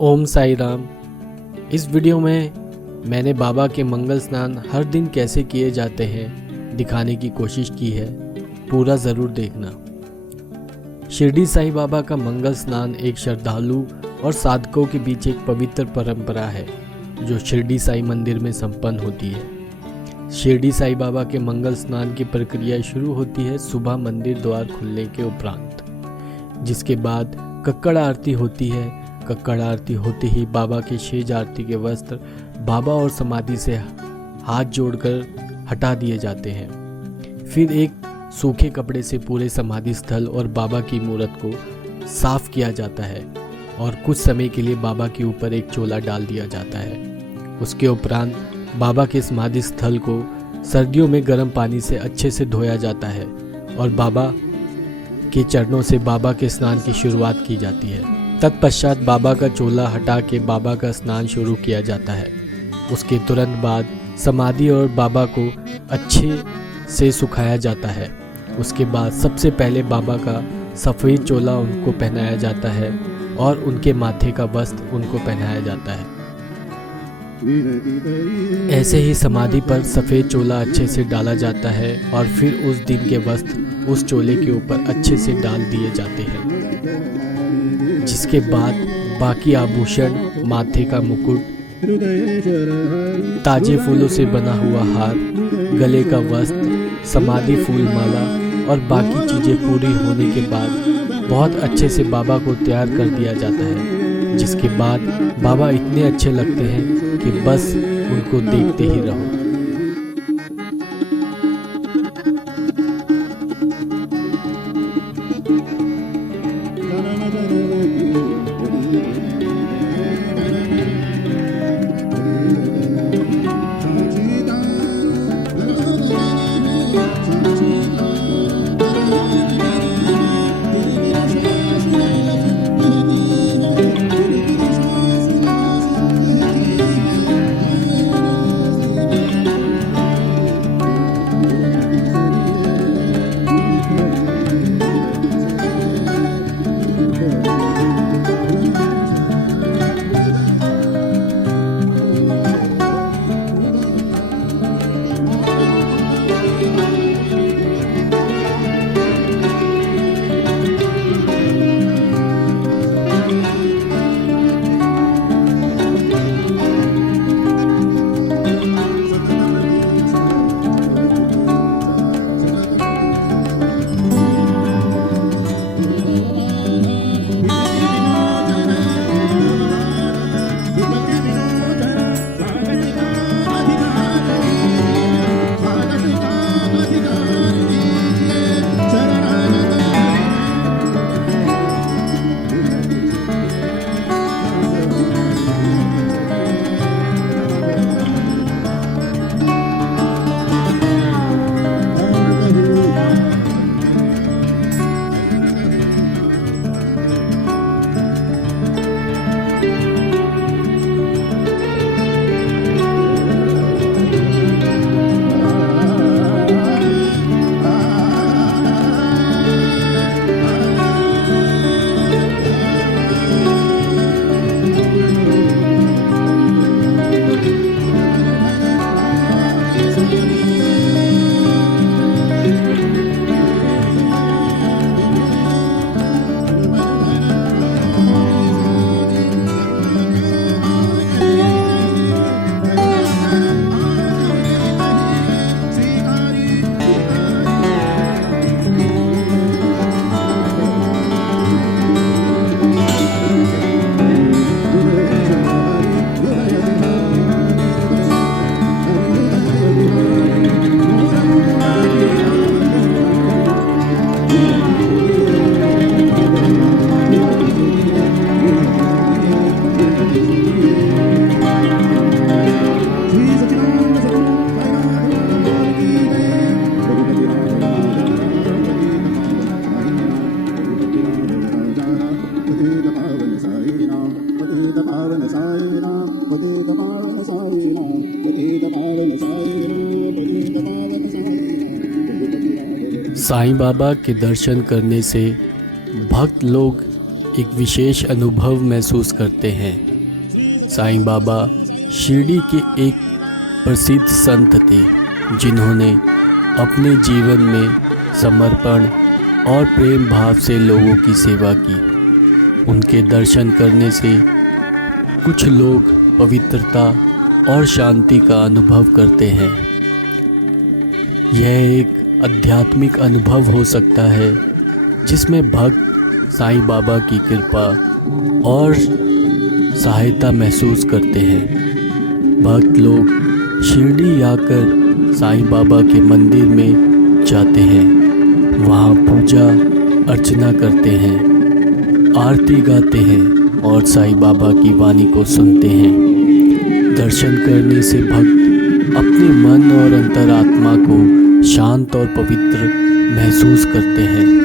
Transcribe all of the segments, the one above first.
ओम साई राम। इस वीडियो में मैंने बाबा के मंगल स्नान हर दिन कैसे किए जाते हैं दिखाने की कोशिश की है, पूरा ज़रूर देखना। शिरडी साईं बाबा का मंगल स्नान एक श्रद्धालु और साधकों के बीच एक पवित्र परंपरा है जो शिरडी साईं मंदिर में संपन्न होती है। शिरडी साईं बाबा के मंगल स्नान की प्रक्रिया शुरू होती है सुबह मंदिर द्वार खुलने के उपरांत, जिसके बाद कक्कड़ आरती होती है। कक्कड़ आरती होते ही बाबा के शेज आरती के वस्त्र बाबा और समाधि से हाथ जोड़कर हटा दिए जाते हैं। फिर एक सूखे कपड़े से पूरे समाधि स्थल और बाबा की मूर्त को साफ किया जाता है और कुछ समय के लिए बाबा के ऊपर एक चोला डाल दिया जाता है। उसके उपरांत बाबा के समाधि स्थल को सर्दियों में गर्म पानी से अच्छे से धोया जाता है और बाबा के चरणों से बाबा के स्नान की शुरुआत की जाती है। तत्पश्चात बाबा का चोला हटा के बाबा का स्नान शुरू किया जाता है। उसके तुरंत बाद समाधि और बाबा को अच्छे से सुखाया जाता है। उसके बाद सबसे पहले बाबा का सफ़ेद चोला उनको पहनाया जाता है और उनके माथे का वस्त्र उनको पहनाया जाता है। ऐसे ही समाधि पर सफ़ेद चोला अच्छे से डाला जाता है और फिर उस दिन के वस्त्र उस चोले के ऊपर अच्छे से डाल दिए जाते हैं, जिसके बाद बाकी आभूषण, माथे का मुकुट, ताजे फूलों से बना हुआ हार, गले का वस्त्र, समाधि फूल माला और बाकी चीज़ें पूरी होने के बाद बहुत अच्छे से बाबा को तैयार कर दिया जाता है, जिसके बाद बाबा इतने अच्छे लगते हैं कि बस उनको देखते ही रहो। साईं बाबा के दर्शन करने से भक्त लोग एक विशेष अनुभव महसूस करते हैं। साईं बाबा शिरडी के एक प्रसिद्ध संत थे जिन्होंने अपने जीवन में समर्पण और प्रेम भाव से लोगों की सेवा की। उनके दर्शन करने से कुछ लोग पवित्रता और शांति का अनुभव करते हैं। यह एक आध्यात्मिक अनुभव हो सकता है जिसमें भक्त साईं बाबा की कृपा और सहायता महसूस करते हैं। भक्त लोग शिरडी आकर साईं बाबा के मंदिर में जाते हैं, वहाँ पूजा अर्चना करते हैं, आरती गाते हैं और साईं बाबा की वाणी को सुनते हैं। दर्शन करने से भक्त अपने मन और अंतरात्मा को शांत और पवित्र महसूस करते हैं।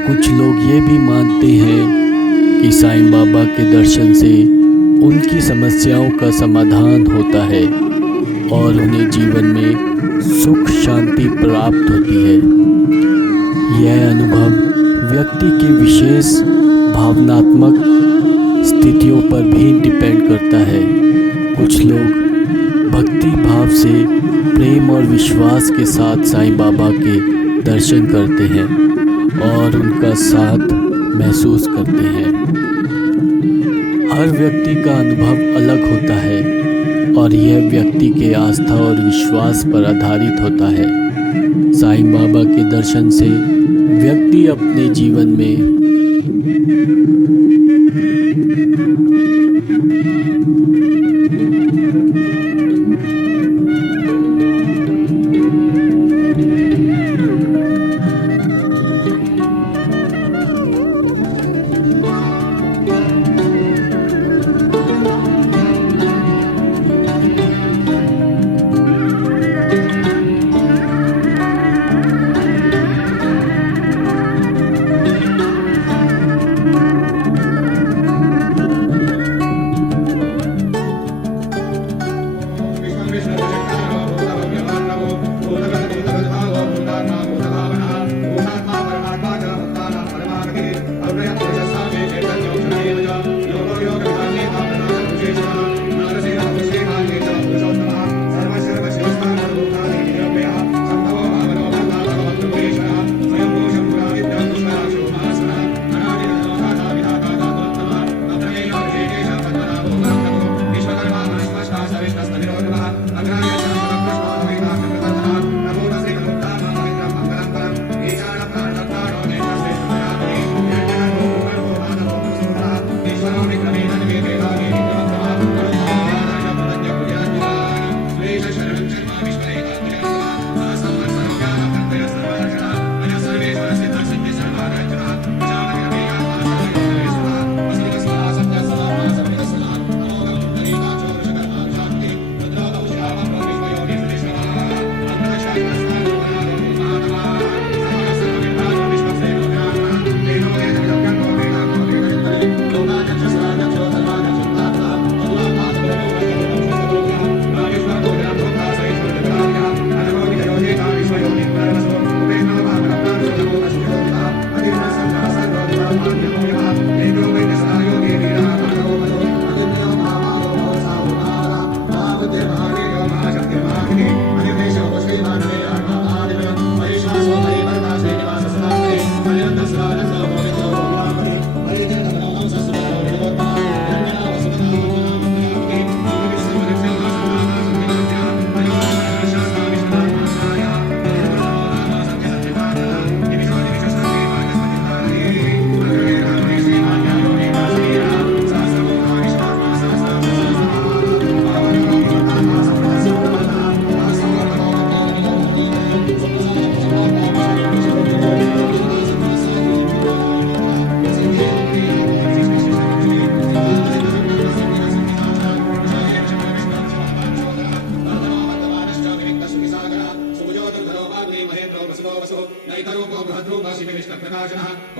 कुछ लोग ये भी मानते हैं कि साईं बाबा के दर्शन से उनकी समस्याओं का समाधान होता है और उन्हें जीवन में सुख शांति प्राप्त होती है। यह अनुभव व्यक्ति के विशेष भावनात्मक स्थितियों पर भी डिपेंड करता है। कुछ लोग भक्ति भाव से प्रेम और विश्वास के साथ साईं बाबा के दर्शन करते हैं और उनका साथ महसूस करते हैं। हर व्यक्ति का अनुभव अलग होता है और यह व्यक्ति के आस्था और विश्वास पर आधारित होता है। साईं बाबा के दर्शन से व्यक्ति अपने जीवन में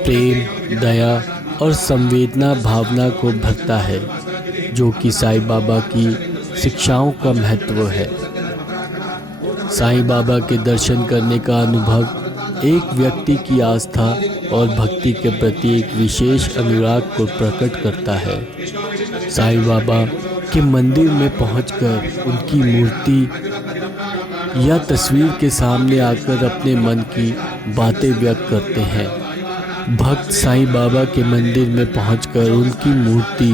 प्रेम, दया और संवेदना भावना को भरता है, जो कि साईं बाबा की शिक्षाओं का महत्व है। साईं बाबा के दर्शन करने का अनुभव एक व्यक्ति की आस्था और भक्ति के प्रति एक विशेष अनुराग को प्रकट करता है। साईं बाबा के मंदिर में पहुंचकर उनकी मूर्ति या तस्वीर के सामने आकर अपने मन की बातें व्यक्त करते हैं। भक्त साईं बाबा के मंदिर में पहुंचकर उनकी मूर्ति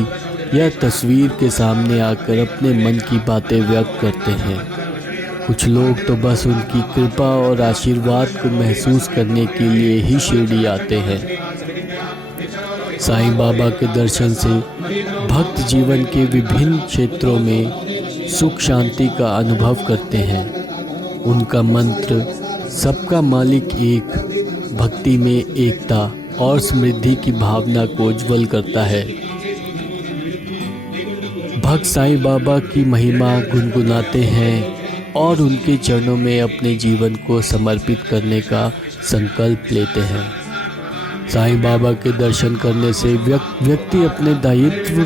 या तस्वीर के सामने आकर अपने मन की बातें व्यक्त करते हैं। कुछ लोग तो बस उनकी कृपा और आशीर्वाद को महसूस करने के लिए ही शिरडी आते हैं। साईं बाबा के दर्शन से भक्त जीवन के विभिन्न क्षेत्रों में सुख शांति का अनुभव करते हैं। उनका मंत्र सबका मालिक एक, भक्ति में एकता और समृद्धि की भावना को उज्ज्वल करता है। भक्त साईं बाबा की महिमा गुनगुनाते हैं और उनके चरणों में अपने जीवन को समर्पित करने का संकल्प लेते हैं। साईं बाबा के दर्शन करने से व्यक्ति अपने दायित्व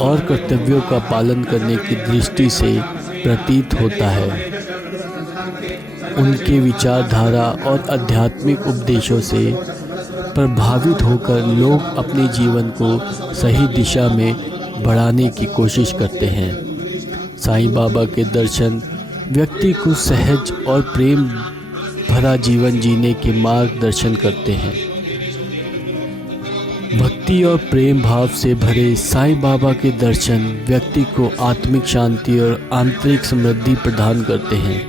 और कर्तव्यों का पालन करने की दृष्टि से प्रतीत होता है। उनके विचारधारा और आध्यात्मिक उपदेशों से प्रभावित होकर लोग अपने जीवन को सही दिशा में बढ़ाने की कोशिश करते हैं। साईं बाबा के दर्शन व्यक्ति को सहज और प्रेम भरा जीवन जीने के मार्गदर्शन करते हैं। भक्ति और प्रेम भाव से भरे साईं बाबा के दर्शन व्यक्ति को आत्मिक शांति और आंतरिक समृद्धि प्रदान करते हैं।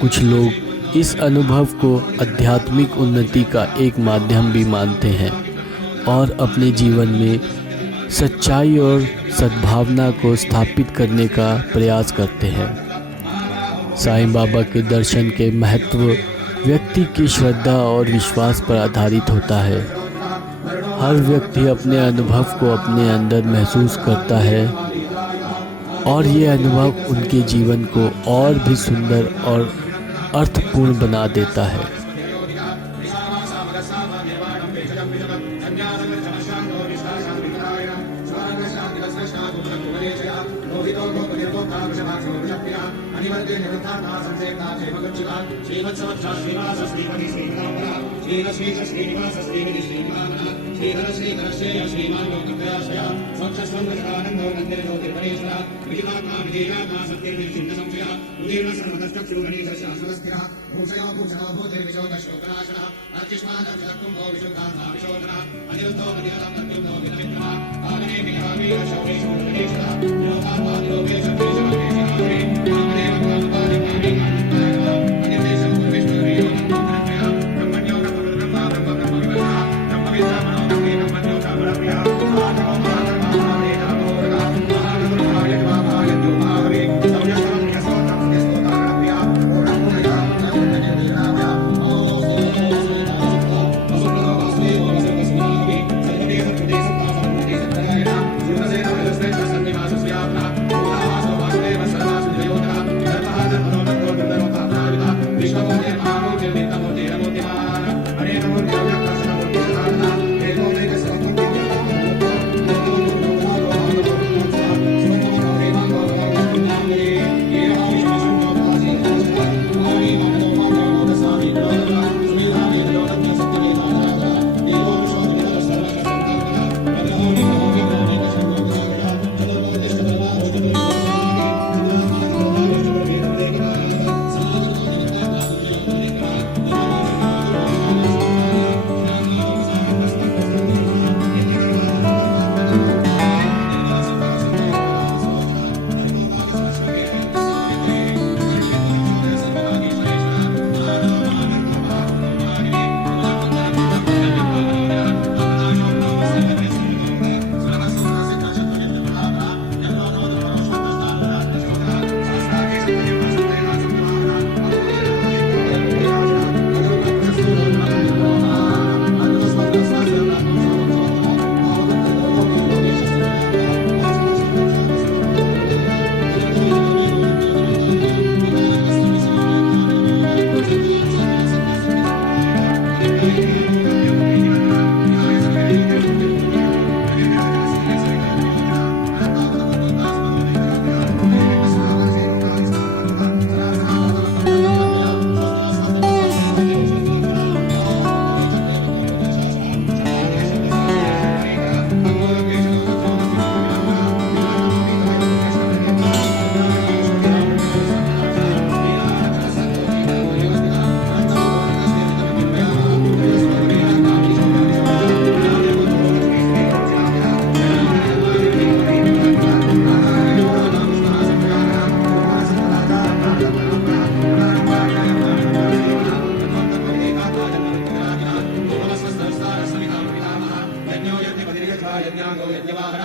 कुछ लोग इस अनुभव को आध्यात्मिक उन्नति का एक माध्यम भी मानते हैं और अपने जीवन में सच्चाई और सद्भावना को स्थापित करने का प्रयास करते हैं। साईं बाबा के दर्शन के महत्व व्यक्ति की श्रद्धा और विश्वास पर आधारित होता है। हर व्यक्ति अपने अनुभव को अपने अंदर महसूस करता है और ये अनुभव उनके जीवन को और भी सुंदर और अर्थपूर्ण बना देता है।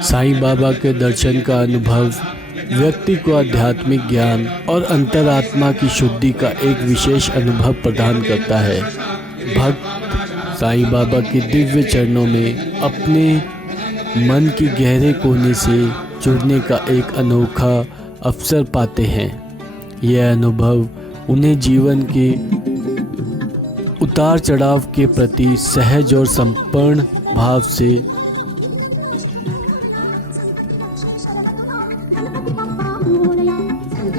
साईं बाबा के दर्शन का अनुभव व्यक्ति को आध्यात्मिक ज्ञान और अंतरात्मा की शुद्धि का एक विशेष अनुभव प्रदान करता है। भक्त साईं बाबा के दिव्य चरणों में अपने मन की गहरे कोने से जुड़ने का एक अनोखा अवसर पाते हैं। यह अनुभव उन्हें जीवन के उतार चढ़ाव के प्रति सहज और समर्पण भाव से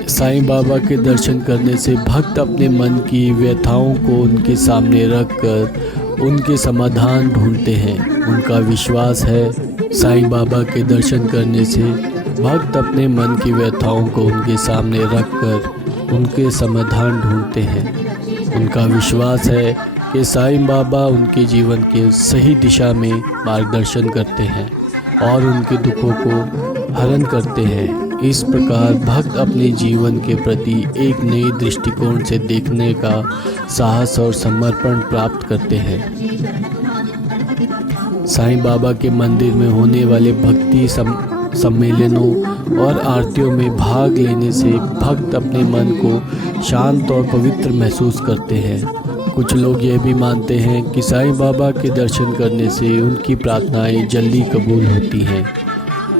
साईं बाबा के दर्शन करने से भक्त अपने मन की व्यथाओं को उनके सामने रखकर उनके समाधान ढूंढते हैं। उनका विश्वास है साईं बाबा के दर्शन करने से भक्त अपने मन की व्यथाओं को उनके सामने रखकर उनके समाधान ढूंढते हैं। उनका विश्वास है कि साईं बाबा उनके जीवन के सही दिशा में मार्गदर्शन करते हैं और उनके दुखों को हरण करते हैं। इस प्रकार भक्त अपने जीवन के प्रति एक नई दृष्टिकोण से देखने का साहस और समर्पण प्राप्त करते हैं। साईं बाबा के मंदिर में होने वाले भक्ति सम्मेलनों और आरतियों में भाग लेने से भक्त अपने मन को शांत और पवित्र महसूस करते हैं। कुछ लोग यह भी मानते हैं कि साईं बाबा के दर्शन करने से उनकी प्रार्थनाएं जल्दी कबूल होती हैं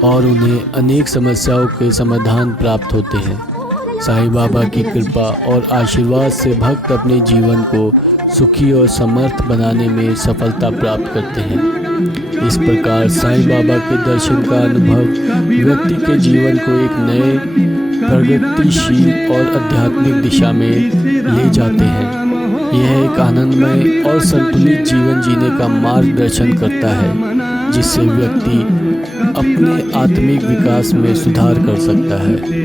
और उन्हें अनेक समस्याओं के समाधान प्राप्त होते हैं। साईं बाबा की कृपा और आशीर्वाद से भक्त अपने जीवन को सुखी और समर्थ बनाने में सफलता प्राप्त करते हैं। इस प्रकार साईं बाबा के दर्शन का अनुभव व्यक्ति के जीवन को एक नए प्रगतिशील और आध्यात्मिक दिशा में ले जाते हैं। यह एक आनंदमय और संतुलित जीवन जीने का मार्गदर्शन करता है, जिससे व्यक्ति अपने आत्मिक विकास में सुधार कर सकता है।